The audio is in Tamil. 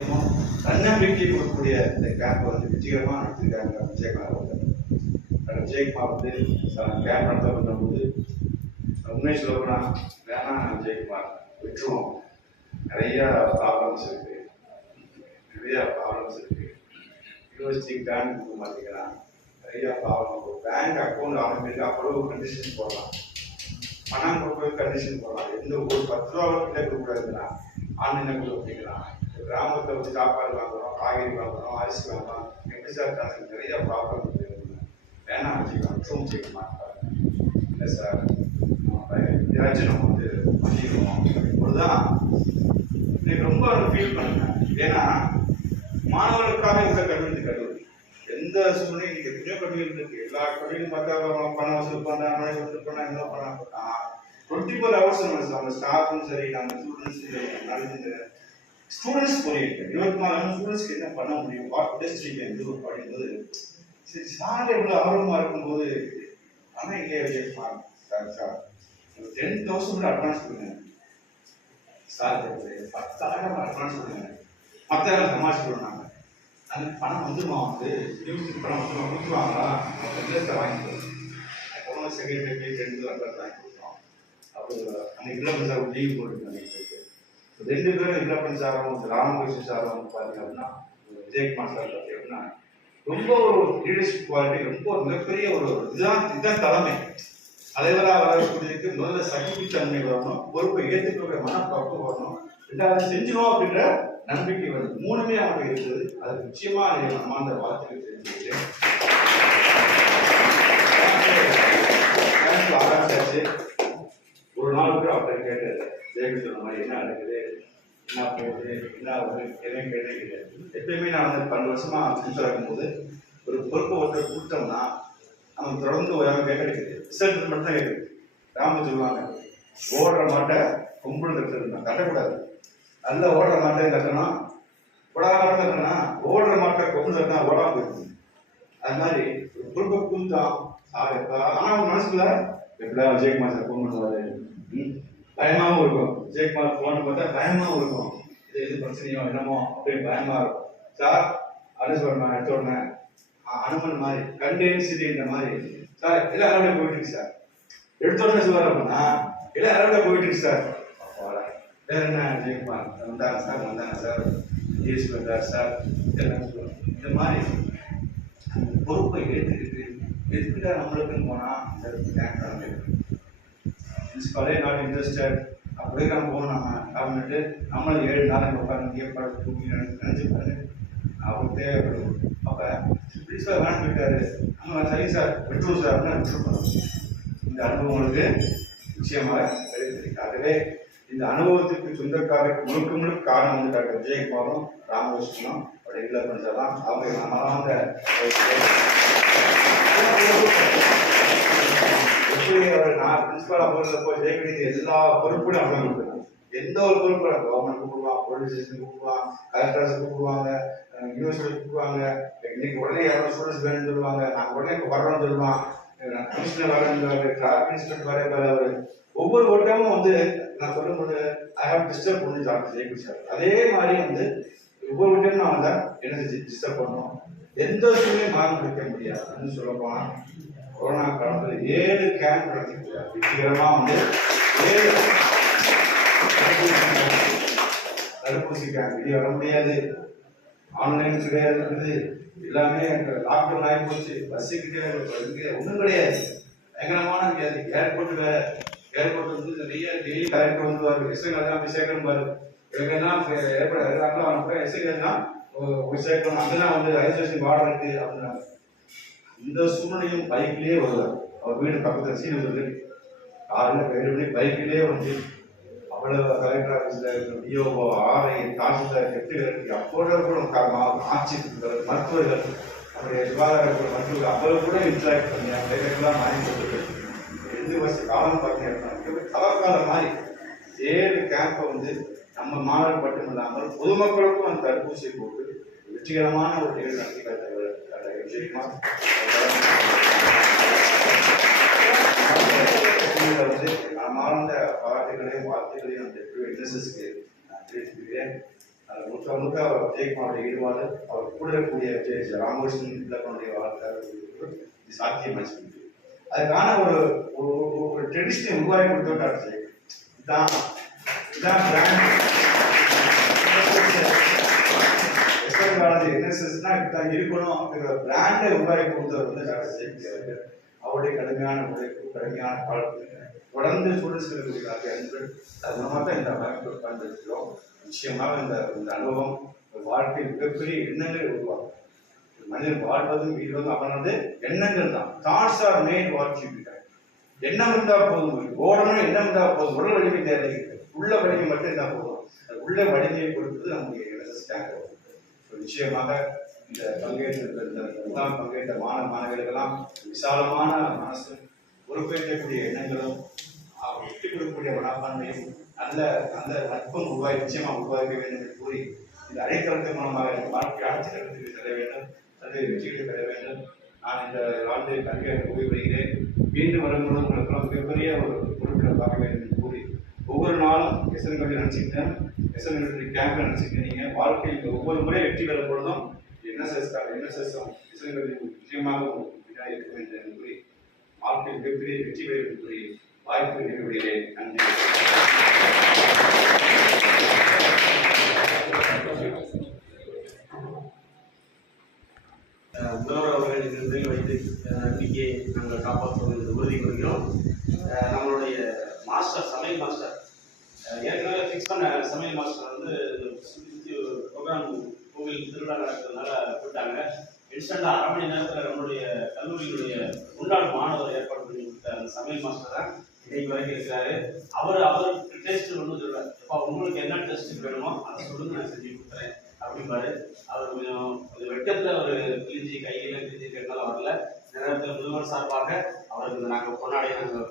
தன்னம்பிக்கை கொடுக்கக்கூடிய இந்த கேம்ப் வந்து வெற்றிகரமாக நடத்திருக்காங்க விஜயகுமார் அவர்கள். விஜயகுமார் வந்து கேம்ப் நடத்த பண்ணும்போது உண்மை சொல்லப்போனா வேணாம் விஜயகுமார் விட்டுருவோம், நிறைய ப்ராப்ளம்ஸ் இருக்கு, யூனிவர்சிட்டி பேங்க் கொடுக்க மாட்டேங்கிறான், நிறைய ப்ராப்ளம். பேங்க் அக்கௌண்ட் ஆரம்பிச்சு அவ்வளவு கண்டிஷன் போடலாம், பணம் கொடுக்கறது கண்டிஷன் போடலாம், எந்த ஒரு 10 ரூபா கிட்ட கொடுக்குறதுனா ஆன்லைனில் கொடுக்க அப்படிங்கிறான். கிராமத்தை வச்சு சாப்பாடு வாங்குறோம், காய்கறி வாங்குறோம், அரிசி வாங்குறோம், எப்படி சார் காசு நிறைய ப்ராப்ளம் இருக்கு, வேணாம் வச்சுக்கலாம் ட்ரூம் செய்ய மாட்டார். இல்லை சார் ஏதாச்சும் நம்ம வந்து பண்ணிடுவோம் இப்படிதான் இன்னைக்கு ரொம்ப ஃபீல் பண்ணுறேன். ஏன்னா மாணவர்களுக்காக இந்த கல்லூரி எந்த சூழ்நிலையும் இன்னைக்கு எத்தனையோ கல்லூரிகள் இருக்கு, எல்லா கல்லூரியும் பார்த்தா பணம் வசூல் பண்ண வசூல் பண்ண என்ன பண்ண 24 hours நம்ம ஸ்டாஃபும் சரி, நம்ம ஸ்டூடெண்ட்ஸ் நடந்து ஸ்டூடெண்ட்ஸ் போயிட்டு 24 ஸ்டூடெண்ட்ஸ்க்கு என்ன பண்ண முடியும், வாட் பெஸ்ட் இது படிக்கும்போது சரி சார் எவ்வளோ ஆர்வமாக இருக்கும்போது. ஆனால் இங்கே விஜயகுமார் சார் 10,000 கூட அட்வான்ஸ் கொடுங்க சார், 10,000 அட்வான்ஸ் கொடுங்க, மற்ற சமாளிச்சு கொடுனாங்க. அந்த பணம் வந்துடுமா, வந்து யூனிவர்சிட்டி பணம் வந்துடுமா, கொடுத்துருவாங்களா, சார் வாங்கிக்கிறோம். அப்போ செக்ரட்டரி 2 வாங்கி கொடுத்தோம். அப்போ அன்னைக்கு இல்லை சார் லீவ் போட்டுருக்காங்க. 2 பேரும் இல்லை சாரும் ராமகிருஷ்ணன் சாரும் பார்த்தீங்க அப்படின்னா விஜயகுமார் சார் பார்த்தீங்க அப்படின்னா ரொம்ப ஒரு லீடர்ஷிப் குவாலிட்டி, ரொம்ப மிகப்பெரிய ஒரு இதுதான் தலைமை. தலைவராக வரக்கூடியதுக்கு முதல்ல சகிப்புத்தன்மை வரணும், பொறுப்பை ஏற்றுக்கக்கூடிய மனப்பக்குவம் வரணும், 2வது செஞ்சிடும் அப்படின்ற நம்பிக்கை வருது. 3மே அவங்க இருக்குது. அது நிச்சயமா அந்த வாழ்த்துக்கள் தெரிஞ்சுக்கிட்டு ஆரம்பிச்சாச்சு. ஒரு நாள் கூட அவர் கேட்டாரு ஜெயகுமார் சொன்ன மாதிரி என்ன நடக்குது, என்ன போகுது, என்ன ஆகுது, என்ன கேட்டே. எப்பயுமே நான் வந்து 12 வருஷமா பிரின்சிபல் இருக்கும்போது ஒரு பொறுப்பை ஒருத்தர் கொடுத்தோம்னா நம்ம தொடர்ந்து யாரும் கேட்கறது ரிசல்ட் மட்டும் தான் இருக்குது. ராம சொல்லுவாங்க, ஓடுற மாட்டை கும்பிடு கட்டுறது கட்டக்கூடாது, நல்ல ஓடுற மாட்டை கட்டணும், ஓடாத மாட்டை கட்டணும், ஓடுற மாட்டை கொம்பு கட்டினா ஓடாம போயிருக்கு. அது மாதிரி ஒரு பொறுப்பை கொடுத்தான். ஆனால் மனசுக்குள்ள எப்படியா விஜயகுமார் சார் ஃபோன் பண்ணுவாரு, பயமாகவும் இருக்கும். விஜயகுமார் ஃபோன் பார்த்தா பயமாகவும் இருக்கும், இது பிரச்சனையோ என்னமோ அப்படின்னு பயமா இருக்கும். சார் அப்படின்னு சொல்றேன், எடுத்த உடனே அனுமன் மாதிரி கண்டேன்சின்ற மாதிரி சார் எல்லாம் அறுவடை போயிட்டு இருக்கு சார், எடுத்த உடனே சொல்லுவார் அப்படின்னா எல்லாம் அறுவடை போயிட்டு இருக்கு சார். வேற என்ன விஜயகுமார் வந்தாங்க சார் ஜிஎஸ்பி வந்தார் சார் எல்லாம் சொல்லுவாங்க. இந்த மாதிரி பொறுப்பை ஏற்றுக்கிட்டு எதுக்கிட்ட நம்மளுக்குன்னு போனால் பிரின்சிபாலே நாட் இன்ட்ரெஸ்டட் அப்படியே நம்ம போனோம் அப்படின்ட்டு நம்மளும் 7 நாளைக்கு உட்காந்து ஏற்பாடு தூக்கி நினைச்சு பாருங்க அவருக்கு தேவைப்படும். அப்போ பிரின்சிபல் வேணும் போயிட்டாரு, நம்ம சரி சார் விட்டுருவோம் சார் அப்படின்னு விட்டுருக்கணும். இந்த அனுபவம் உங்களுக்கு நிச்சயமாக கிடைத்திருக்கு. ஆகவே இந்த அனுபவத்துக்கு சொந்தக்காரர் முழுக்க காரணம் வந்து டாக்டர் விஜயகுமாரும் ராமகிருஷ்ணனும் அப்படி இல்லை பண்ணலாம். அவங்க நம்மளாக எப்படி அவர் நான் பிரின்சிபலாக போகிறப்போ ஜெயகணி எல்லா பொறுப்பும் அவங்க கொடுக்குறாங்க. எந்த ஒரு பொறுப்பு கவர்மெண்ட் கூப்பிடுவாங்க, போலீஸ் ஸ்டேஷன் கூப்பிடுவாங்க, கலெக்டர்ஸ் கூப்பிடுவாங்க, யூனிவர்சிட்டி கூப்பிடுவாங்க. இன்னைக்கு உடனே யாரும் ஸ்டூடெண்ட்ஸ் வேணும்னு சொல்லுவாங்க, நாங்கள் உடனே இப்போ வர்றோம்னு சொல்லுவான், கமிஷனர் வரேன்னு டிராஃபிக் இன்ஸ்பெக்டர் வரேன். அவர் ஒவ்வொரு வட்டமும் வந்து நான் சொல்லும்போது ஐ ஹவ் டிஸ்டர்ப் பண்ணி டாக்டர் ஜெயகுமார் சார். அதே மாதிரி வந்து ஒவ்வொரு வட்டமும் நான் வந்து என்ன டிஸ்டர்ப் பண்ணோம், எந்த சூழ்நிலையும் மாறி முடிக்க முடியாதுன்னு சொல்ல போனால் கொரோனா காலத்தில் 7 கேம்ப் நடத்திட்டு வெற்றிகரமாக வந்து 7 தடுப்பூசி கேம்ப். வெளியே வர முடியாது, ஆன்லைன் கிடையாது, எல்லாமே லாக்டவுன் ஆகி போச்சு, பஸ்ஸு கிடையாது, ஒன்றும் கிடையாது, பயங்கரமான முடியாது. ஏர்போர்ட் வேற, ஏர்போர்ட் வந்து நிறைய டெய்லி கலெக்டர் வந்து வருது, எஸ்ஐலாம் போய் சேர்க்கணும் பாரு, எல்லாம் ஏர்போர்ட் இருக்கிறாங்களோ எஸ்ஐலாம் போய் சேர்க்கணும், அங்கெல்லாம் வந்து ரெஜிஸ்ட்ரேஷன் வார்டு இருக்கு அப்படின்னாங்க. இந்த சூழ்நிலையும் பைக்லேயே வருவார். அவர் வீடு பக்கத்தில் சீன சொல்லி காரில் 7 மணி பைக்கிலே வந்து அவ்வளவு கலெக்டர் ஆஃபீஸில் டிஓஓ ஆர்ஐ தாசில்தார் கெட்டுகளுக்கு அப்போது கூட ஆட்சி மருத்துவர்கள் நம்முடைய சுகாதாரத்துறை மருத்துவர்கள் அவ்வளவு கூட இன்ட்ராக்ட் பண்ணி ரெகுலராக மாறி கொடுத்துருக்கு. 2 வருஷ காலம் பார்த்தீங்கன்னா கலக்காலம் மாதிரி 7 கேம்பை வந்து நம்ம மாணவர்கள் மட்டும் இல்லாமல் பொதுமக்களுக்கும் அந்த தடுப்பூசியை போட்டு வெற்றிகரமான ஒரு நிகழ்வு நடத்தி காத்தவர் விஜயகுமார். வந்து மனமார்ந்த பாராட்டுகளையும் வாழ்த்துக்களையும் அந்த என்எஸ்எஸ்க்கு நான் தெரிவித்துக்கிறேன். அது முழுக்க முழுக்க அவர் விஜயகுமாரோட ஈடுபாடு, அவர் கூட இருக்கக்கூடிய ராமகிருஷ்ணன் இலக்கனுடைய வாழ்க்கை இது சாத்தியமாச்சு. அதுக்கான ஒரு ஒரு ட்ரெடிஷனை உருவாக்கி கொடுத்தோட்டாரு விஜய். இதுதான் இதுதான் பிராண்ட். என்எஸ்எஸ்னா இப்படிதான் இருக்கணும் அப்படிங்கிற பிராண்டை உருவாக்கி கொடுத்தவர் வந்து டாக்டர் விஜய். அவருடைய கடுமையான உழைப்பு, கடுமையான காலத்தில் தொடர்ந்து ஸ்டூடெண்ட்ஸ் இருக்கக்கூடிய அன்பு அது மூலமாக தான் இந்த அமைப்பு உட்கார்ந்துருக்கிறோம். நிச்சயமாக இந்த அனுபவம் வாழ்க்கையில் மிகப்பெரிய எண்ணங்கள் உருவாகும். மனிதன் வாழ்வதும் வீழ்வதும் அவனது எண்ணங்கள் தான். Thoughts R mat what you become. எண்ணம் இருந்தால் போதும், ஓடணும் எண்ணம் இருந்தால் போதும், உடல் வலிமை தேவையில்லை, உள்ள வலிமை மட்டும் இருந்தால் போதும். அது உள்ள வலிமையை கொடுப்பது நம்முடைய என்எஸ்எஸ் கேம்ப். நிச்சயமாக இந்த பங்கேற்ற மாணவர்களுக்கெல்லாம் விசாலமான மனசு, பொறுப்பேற்கக்கூடிய எண்ணங்களும், விட்டுக் கொடுக்கக்கூடிய மனப்பான்மையும், நல்ல அந்த நட்பும் நிச்சயமாக உருவாக்க வேண்டும் என்று கூறி இந்த அழைத்தளத்தின் மூலமாக என் வாழ்க்கை அடுத்த கட்டத்துக்கு செல்ல வேண்டும், தன்னுடைய வெற்றிகளை பெற வேண்டும். நான் இந்த ஆண்டு கல்வியாக ஓய்வெடுகிறேன். மீண்டும் வரும்போது உங்களுக்கெல்லாம் மிகப்பெரிய ஒரு பொருட்களை பார்க்க வேண்டும் என்று கூறி ஒவ்வொரு நாளும் எஸ்என்கல்வி நினைச்சுக்கிட்டேன், எஸ்என்கல்வி கேம்ப் நினைச்சுக்கிட்டீங்க. வாழ்க்கையில் ஒவ்வொரு முறை வெற்றி பெறும் பொழுதும் என்எஸ்எஸ் எஸ்என்கல்வி நிச்சயமாக இருக்க வேண்டும் என்று கூறி வாழ்க்கையில் மிகப்பெரிய வெற்றி பெறும் என்று கூறி வாய்ப்பு நிகழ்வுகிறேன். நன்றி. முதல்வர் அவர்கள் நிலையில் வைத்து நம்பிக்கையை நாங்கள் காப்பாற்றுவது உறுதி கொள்கிறோம். நம்மளுடைய மாஸ்டர், சமையல் மாஸ்டர் ஏற்கனவே ஃபிக்ஸ் பண்ண சமையல் மாஸ்டர் வந்து ப்ரோக்ராம் கோவில் திருவிழா நடக்கிறதுனால போயிட்டாங்க. இன்ஸ்டண்டாக 1/2 மணி நேரத்தில் நம்மளுடைய கல்லூரியினுடைய முன்னாள் மாணவர் ஏற்பாடு பண்ணி கொடுத்த அந்த சமையல் மாஸ்டர் தான் இன்னைக்கு வரைக்கும் இருக்கிறாரு. அவருக்கு டெஸ்ட் ஒன்றும் சொல்லுவார். இப்போ உங்களுக்கு என்ன டெஸ்ட் வேணுமோ அதை சொல்லுங்க, நான் செஞ்சு கொடுக்குறேன் அப்படிம்பாரு. அவர் கொஞ்சம் வெட்டத்தில் அவர் கிழிஞ்சி கையில் கிழிஞ்சி கேட்டாலும் வரல. இந்த நேரத்தில் முதல்வர் சார்பாக அவருக்கு நாங்கள் கொண்டாடி நாங்கள்